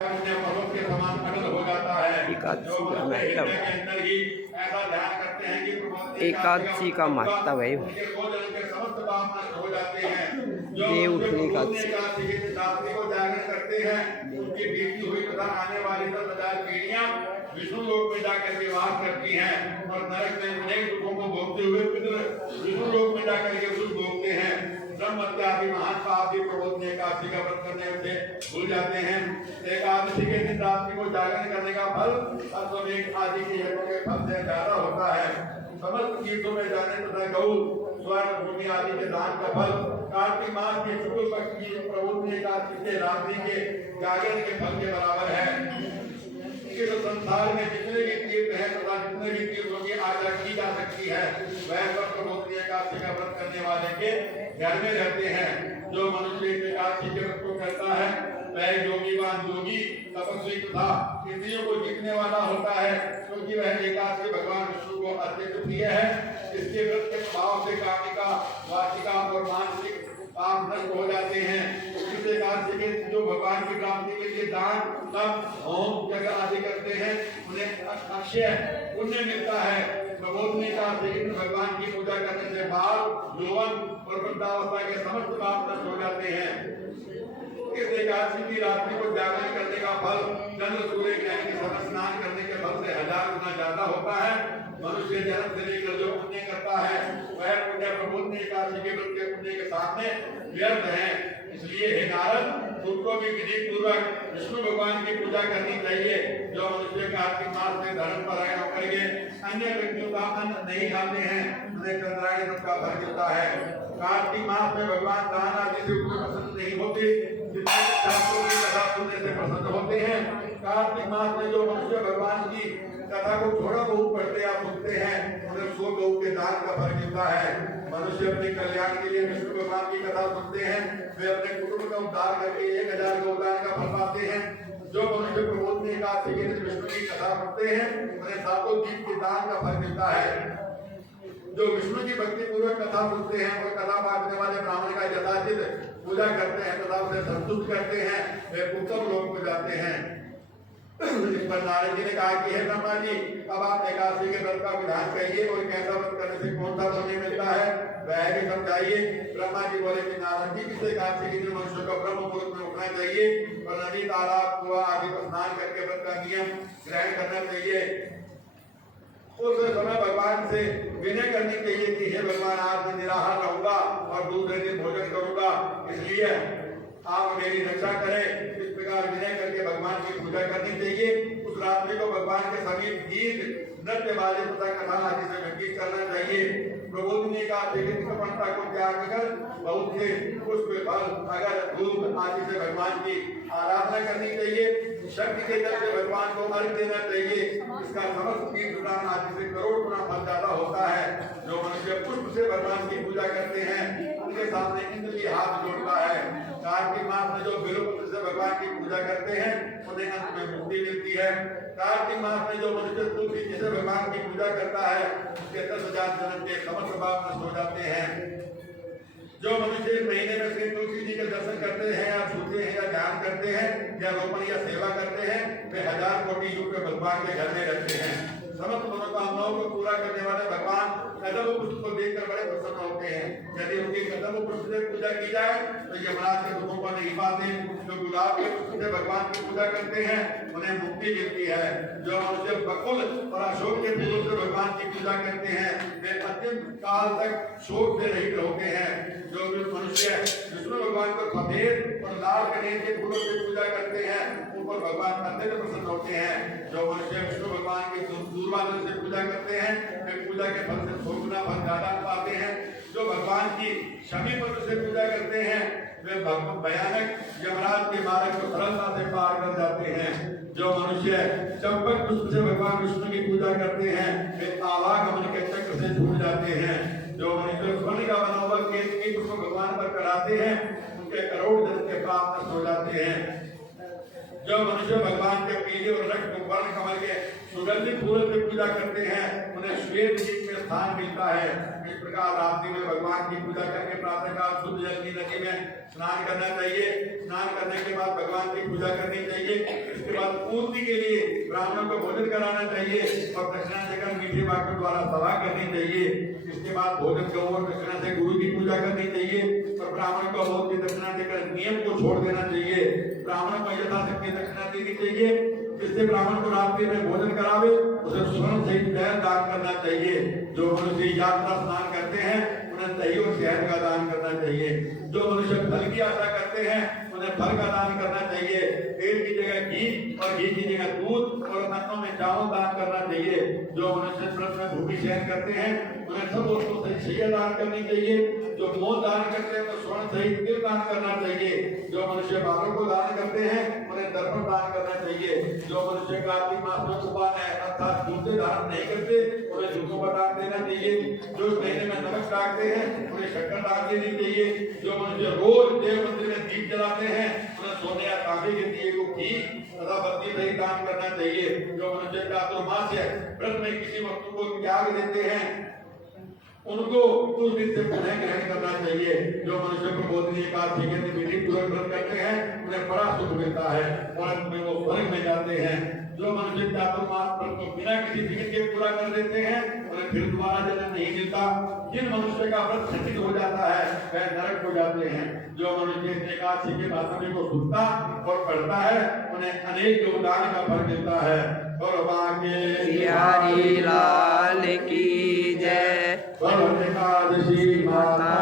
पर्वत के समान अटल हो जाता है। एकादशी का महत्व, अंदर ही ऐसा ध्यान करते हैं कि एकादशी का महत्व है। समस्त पाप नष्ट हो जाते हैं। जो देव उठने का रात्रि को जागरण करते हैं, उनकी बीती हुई तथा आने वाली 10,000 पीढ़ियां विष्णु लोक में जाकर के वास करती हैं और नरक में अनेक दुखों को भोगते हुए विष्णु लोक में जाकर के सुख भोगते हैं। ब्रह्म इत्यादि महान पाप भी प्रबोध में एकादशी का व्रत करने से भूल जाते हैं। एकादशी के दिन रात्रि को जागरण करने का फल अश्वमेध आदि के यज्ञ के फल से ज्यादा होता है। समस्त तीर्थों में जाने तथा गौ स्वर्ण भूमि आदि के दान का फल कार्तिक मास के शुक्ल पक्ष की प्रबोध एकादशी के रात्रि के जागरण के फल के बराबर है। इस संसार में जितने भी तीर्थ हैं तथा जितने भी तीर्थों की आचरण की जा सकती है, वह सब प्रबोध एकादशी का व्रत करने वाले के घर में रहते हैं। जो मनुष्य एकादशी के व्रत को करता है वह योगीवान योगी तपस्वी तथा इंद्रियों को जीतने वाला होता है, क्योंकि वह एकादशी भगवान विष्णु को अत्यंत प्रिय है। इसके व्रत के प्रभाव से कामिका वाचिका और मानसिक पाप नष्ट हो जाते हैं। इस एकादशी के जो भगवान की प्राप्ति के लिए दान तप होम यज्ञ आदि करते हैं, उन्हें अक्षय पुण्य मिलता है। प्रबोधनी का दिन भगवान की पूजा करने से बाल यौवन और वृद्धावस्था के समस्त पाप नष्ट हो जाते हैं। इस एकादशी की रात्रि को जागरण करने का फल चंद्र सूर्य ग्रहण के समय स्नान करने के फल से 1000 गुना ज्यादा होता है। मनुष्य जन्म से लेकर जो पुण्य करता है वह पुण्य प्रबोधनी एकादशी के व्रत के पुण्य के सामने व्यर्थ है। इसलिए हे नारद, तुमको भी विधि पूर्वक विष्णु भगवान की पूजा करनी चाहिए। जो मनुष्य कार्तिक मास में धर्म परायण होकर के अन्य व्यक्तियों का अन्न नहीं खाते हैं, उन्हें चंद्रायण का फल मिलता है। कार्तिक मास में भगवान दान आदि से प्रसन्न नहीं होते, जितने शास्त्रों की कथा सुनने से प्रसन्न होते हैं। कार्तिक मास में जो मनुष्य भगवान की कथा को थोड़ा बहुत पढ़ते या सुनते हैं, उन्हें 100 गौ के दान का फल मिलता है। मनुष्य अपने कल्याण के लिए विष्णु भगवान की कथा सुनते हैं, वे अपने कुटुंब का उद्धार करके 1000 गौदान का फल पाते हैं। जो मनुष्य प्रबोधनी एकादशी के दिन विष्णु की कथा सुनते हैं, उन्हें 7 दीप के दान का फल मिलता है। जो विष्णु की भक्ति पूर्वक कथा सुनते हैं और कथा बांटने वाले ब्राह्मण का यथाचित पूजा करते हैं तथा उसे संतुष्ट करते हैं, वे उत्तम लोक को जाते हैं। इस पर नारद जी ने कहा कि हे ब्रह्मा जी, अब आप एकादशी के व्रत का विधान कहिए और कैसा व्रत करने से कौन सा पुण्य मिलता है वह भी समझाइए। ब्रह्मा जी बोले कि नारद जी, इस एकादशी के दिन मनुष्य को ब्रह्म मुहूर्त में उठना चाहिए और नदी तालाब कुआं आदि पर स्नान करके व्रत का नियम ग्रहण करना चाहिए। उस समय भगवान से विनय करनी चाहिए कि हे भगवान, आज मैं निराहार रहूंगा और दूसरे दिन भोजन करूंगा, इसलिए आप मेरी रक्षा करें। इस प्रकार विनय करके भगवान की पूजा करनी चाहिए। उस रात्रि को भगवान के समीप गीत नृत्य वाले तथा कथा आदि से व्यतीत करना चाहिए। प्रबोधनी का कपटता को त्याग कर बहुत से पुष्प फल अगर धूप आदि से भगवान की आराधना करनी चाहिए। शक्ति के जल से भगवान को अर्घ देना चाहिए। इसका समस्त तीर्थ दान आदि से करोड़ गुना फल ज्यादा होता है। जो मनुष्य पुष्प से भगवान की पूजा करते हैं, उनके सामने इंद्र की हाथ जोड़ता है। कार्तिक मास में जो बिल्वपत्र से भगवान की पूजा करते हैं, उन्हें अंत में मुक्ति मिलती है। कार्तिक मास में जो मनुष्य तुलसी जी से भगवान की पूजा करता है, उसके 10,000 जन्म के समस्त पाप नष्ट हो जाते हैं। जो मनुष्य इस महीने में श्री तुलसी जी के दर्शन करते हैं या छूते हैं या ध्यान करते हैं या रोपण या सेवा करते हैं, वे 1000 कोटि युग में भगवान के घर में रहते हैं। समस्त मनोकामनाओं को पूरा करने वाले भगवान कदम पुष्प को देखकर बड़े प्रसन्न होते हैं। यदि उनकी कदम पुष्प से पूजा की जाए तो यमराज के दुखों को नहीं पाते। जो गुलाब के पुष्प से भगवान की पूजा करते हैं, उन्हें मुक्ति मिलती है। जो मनुष्य बकुल और अशोक के फूलों से भगवान की पूजा करते हैं, वे अत्यंत काल तक शोक से रहित होते हैं। जो मनुष्य विष्णु भगवान को सफेद और लाल कनेर के फूलों से पूजा करते हैं, उन पर भगवान अत्यंत प्रसन्न होते हैं। जो मनुष्य विष्णु भगवान की दूरवादन से पूजा करते हैं, वे पूजा के फल से 100 गुना फल ज्यादा पाते हैं। जो भगवान की शमी पत्र से पूजा करते हैं, वे भयानक यमराज के मार्ग को सरलता से पार कर जाते हैं। जो मनुष्य चंपक पुष्प से भगवान विष्णु की पूजा करते हैं, वे आवागमन के चक्र से छूट जाते हैं। जो मनुष्य स्वर्ण का बना हुआ केतकी पुष्प भगवान पर चढ़ाते हैं, उनके करोड़ जन्म के पाप नष्ट हो जाते हैं। जो मनुष्य भगवान के पीले और रक्त वर्ण कमल के सुगंधित फूलों से पूजा करते हैं, उन्हें श्वेत द्वीप में स्थान मिलता है। इस प्रकार रात्रि में भगवान की पूजा करके प्रातःकाल शुद्ध जल की नदी में स्नान करना चाहिए। स्नान करने के बाद भगवान की पूजा करनी चाहिए। उसके बाद पूर्ति के लिए ब्राह्मणों को भोजन कराना चाहिए और दक्षिणा देकर मीठे वाक्यों द्वारा सभा करनी चाहिए। इसके बाद भोजन को और दक्षिणा से गुरु की पूजा करनी चाहिए और ब्राह्मण को बहुत की दक्षिणा देकर नियम को छोड़ देना चाहिए। ब्राह्मण को यथाशक्ति दक्षिणा देनी चाहिए। जिससे ब्राह्मण को रात्रि में भोजन करावे उसे स्वर्ण सहित दही दान करना चाहिए। जो मनुष्य यात्रा स्नान करते हैं उन्हें दही और शहद का दान करना चाहिए। जो मनुष्य फल की आशा करते हैं उन्हें फल का दान करना चाहिए। तेल की जगह घी और घी की जगह दूध और अन्नों में चावल दान करना चाहिए। जो मनुष्य व्रत में भूमि शयन करते हैं उन्हें सब वस्तुओं से शैया दान करनी चाहिए। जो मोह दान करते हैं तो स्वर्ण सहित तिल दान करना चाहिए। जो मनुष्य बालों को दान करते हैं उन्हें दर्पण दान करना चाहिए। जो मनुष्य कार्तिक मास में उपान है अर्थात जूते धारण नहीं करते उन्हें जूतों का दान देना चाहिए। जो महीने में नमक डालते हैं उन्हें शक्कर दान देनी चाहिए। जो मनुष्य रोज देव मंदिर में दीप जलाते हैं उन्हें सोने या तांबे के दिए को घी तथा बत्ती सहित दान करना चाहिए। जो मनुष्य चातुर्मास्य व्रत में किसी वस्तु को त्याग देते हैं उनको उस दिन से पुनः ग्रहण करना चाहिए। जो मनुष्य प्रबोधनी एकादशी के दिन विधि पूर्वक व्रत करते हैं उन्हें बड़ा सुख मिलता है और अंत में वो स्वर्ग में जाते हैं। जो मनुष्य चातुर्मास व्रत को बिना किसी विघ्न के पूरा कर देते हैं उन्हें फिर दोबारा जन्म नहीं मिलता। जिन मनुष्य का व्रत खंडित हो जाता है वह नरक हो जाते हैं। जो मनुष्य एकादशी के भाषण को सुनता और पढ़ता है उन्हें अनेक योगदान का फल मिलता है। और बिहारी लाल की जय। एकादशी माता